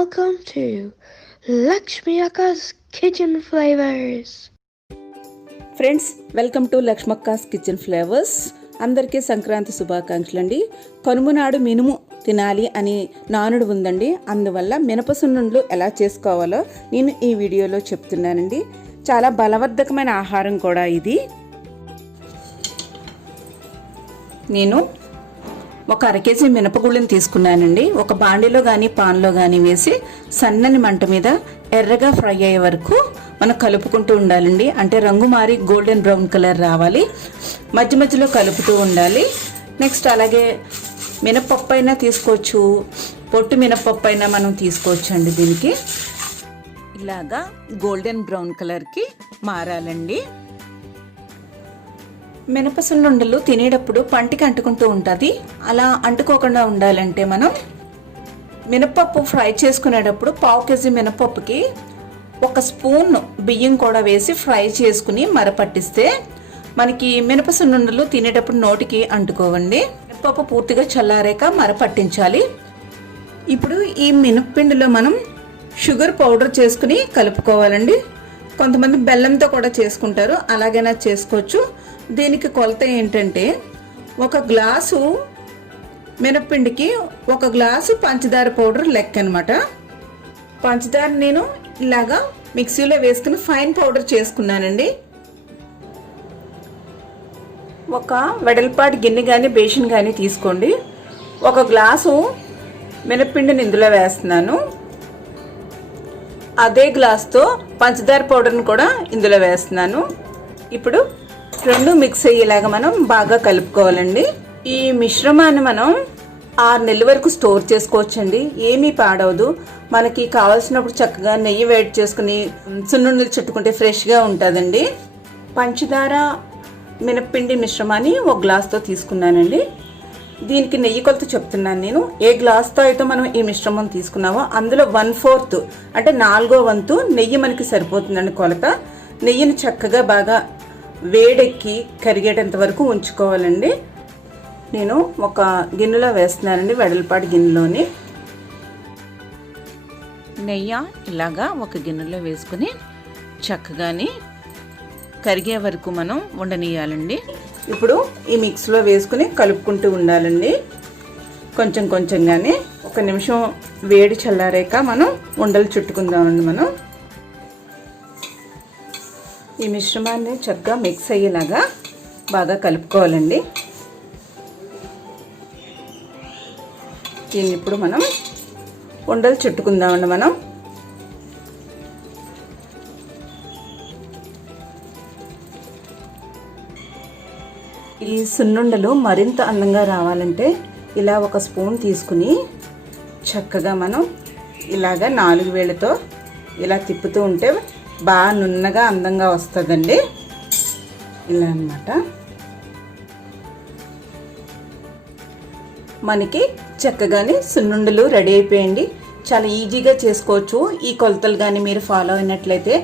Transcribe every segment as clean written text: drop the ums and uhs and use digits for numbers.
welcome to Lakshmakka's Kitchen Flavors. Friends, welcome to Lakshmakka's Kitchen Flavours. అందరికీ సంక్రాంతి శుభాకాంక్షలు అండి. కనుమ నాడు మినుము తినాలి అని నానుడు ఉందండి. అందువల్ల మినప సున్నుండలు ఎలా చేసుకోవాలో నేను ఈ వీడియోలో చెప్తున్నానండి. చాలా బలవర్ధకమైన ఆహారం కూడా ఇది. నేను ఒక 1/2 కేజీ మినపగుళ్ళని తీసుకున్నానండి. ఒక బాండీలో కానీ పాన్లో కానీ వేసి సన్నని మంట మీద ఎర్రగా ఫ్రై అయ్యే వరకు మనం కలుపుకుంటూ ఉండాలండి. అంటే రంగు మారి గోల్డెన్ బ్రౌన్ కలర్ రావాలి. మధ్య మధ్యలో కలుపుతూ ఉండాలి. నెక్స్ట్ అలాగే మినపప్పు అయినా తీసుకోవచ్చు, పొట్టు మినపప్పు అయినా మనం తీసుకోవచ్చు అండి. దీనికి ఇలాగా గోల్డెన్ బ్రౌన్ కలర్కి మారాలండి. మినప సున్నుండలు తినేటప్పుడు పంటికి అంటుకుంటూ ఉంటుంది. అలా అంటుకోకుండా ఉండాలంటే మనం మినపప్పు ఫ్రై చేసుకునేటప్పుడు 1/2 కేజీ మినపప్పుకి 1 స్పూన్ బియ్యం కూడా వేసి ఫ్రై చేసుకుని మరపట్టిస్తే మనకి మినప సున్నుండలు తినేటప్పుడు నోటికి అంటుకోవండి. మినపప్పు పూర్తిగా చల్లారాక మరపట్టించాలి. ఇప్పుడు ఈ మినప్పిండిలో మనం షుగర్ పౌడర్ చేసుకుని కలుపుకోవాలండి. కొంతమంది బెల్లంతో కూడా చేసుకుంటారు, అలాగైనా చేసుకోవచ్చు. దీనికి కొలత ఏంటంటే 1 గ్లాసు మినప్పిండికి 1 గ్లాసు పంచదార పౌడర్ లెక్క అనమాట. పంచదార నేను ఇలాగా మిక్సీలో వేసుకుని ఫైన్ పౌడర్ చేసుకున్నానండి. ఒక వెడల్పాటి గిన్నె కానీ బేషన్ కానీ తీసుకోండి. 1 గ్లాసు మినప్పిండిని ఇందులో వేస్తున్నాను. అదే గ్లాస్తో పంచదార పౌడర్ని కూడా ఇందులో వేస్తున్నాను. ఇప్పుడు రెండు మిక్స్ అయ్యేలాగా మనం బాగా కలుపుకోవాలండి. ఈ మిశ్రమాన్ని మనం 6 నెలల వరకు స్టోర్ చేసుకోవచ్చండి. ఏమీ పాడవదు. మనకి కావాల్సినప్పుడు చక్కగా నెయ్యి వేడి చేసుకుని సున్నుండలు చుట్టుకుంటే ఫ్రెష్గా ఉంటుందండి. పంచదార మినప్పిండి మిశ్రమాన్ని 1 గ్లాస్తో తీసుకున్నానండి. దీనికి నెయ్యి కొలత చెప్తున్నాను నేను. ఏ గ్లాస్తో అయితే మనం ఈ మిశ్రమం తీసుకున్నామో అందులో 1/4 అంటే 1/4 వంతు నెయ్యి మనకి సరిపోతుందండి కొలత. నెయ్యిని చక్కగా బాగా వేడెక్కి కరిగేటంత వరకు ఉంచుకోవాలండి. నేను ఒక గిన్నెలో వేస్తున్నానండి, వెడల్పాటి గిన్నెలోని. నెయ్యి ఇలాగా ఒక గిన్నెలో వేసుకుని చక్కగాని కరిగే వరకు మనం ఉండనీయాలండి. ఇప్పుడు ఈ మిక్స్లో వేసుకుని కలుపుకుంటూ ఉండాలండి. కొంచెం కొంచెంగానే 1 నిమిషం వేడి చల్లారాక మనం ఉండలు చుట్టుకుందామండి. మనం ఈ మిశ్రమాన్ని చక్కగా మిక్స్ అయ్యేలాగా బాగా కలుపుకోవాలండి. దీన్ని ఇప్పుడు మనం ఉండలు చుట్టుకుందామండి. మనం ఈ సున్నుండలు మరింత అందంగా రావాలంటే ఇలా 1 స్పూన్ తీసుకుని చక్కగా మనం ఇలాగా 4 వేళ్ళతో ఇలా తిప్పుతూ ఉంటే బాగా నున్నగా అందంగా వస్తుందండి. ఇలా అన్నమాట. మనకి చక్కగానే సున్నుండలు రెడీ అయిపోయండి. చాలా ఈజీగా చేసుకోవచ్చు ఈ కొలతలు కానీ మీరు ఫాలో అయినట్లయితే.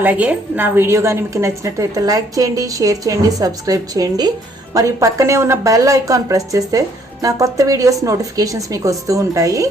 అలాగే నా వీడియో కానీ మీకు నచ్చినట్లయితే లైక్ చేయండి, షేర్ చేయండి, సబ్స్క్రైబ్ చేయండి. మరియు పక్కనే ఉన్న బెల్ ఐకాన్ ప్రెస్ చేస్తే నా కొత్త వీడియోస్ నోటిఫికేషన్స్ మీకు వస్తూ ఉంటాయి.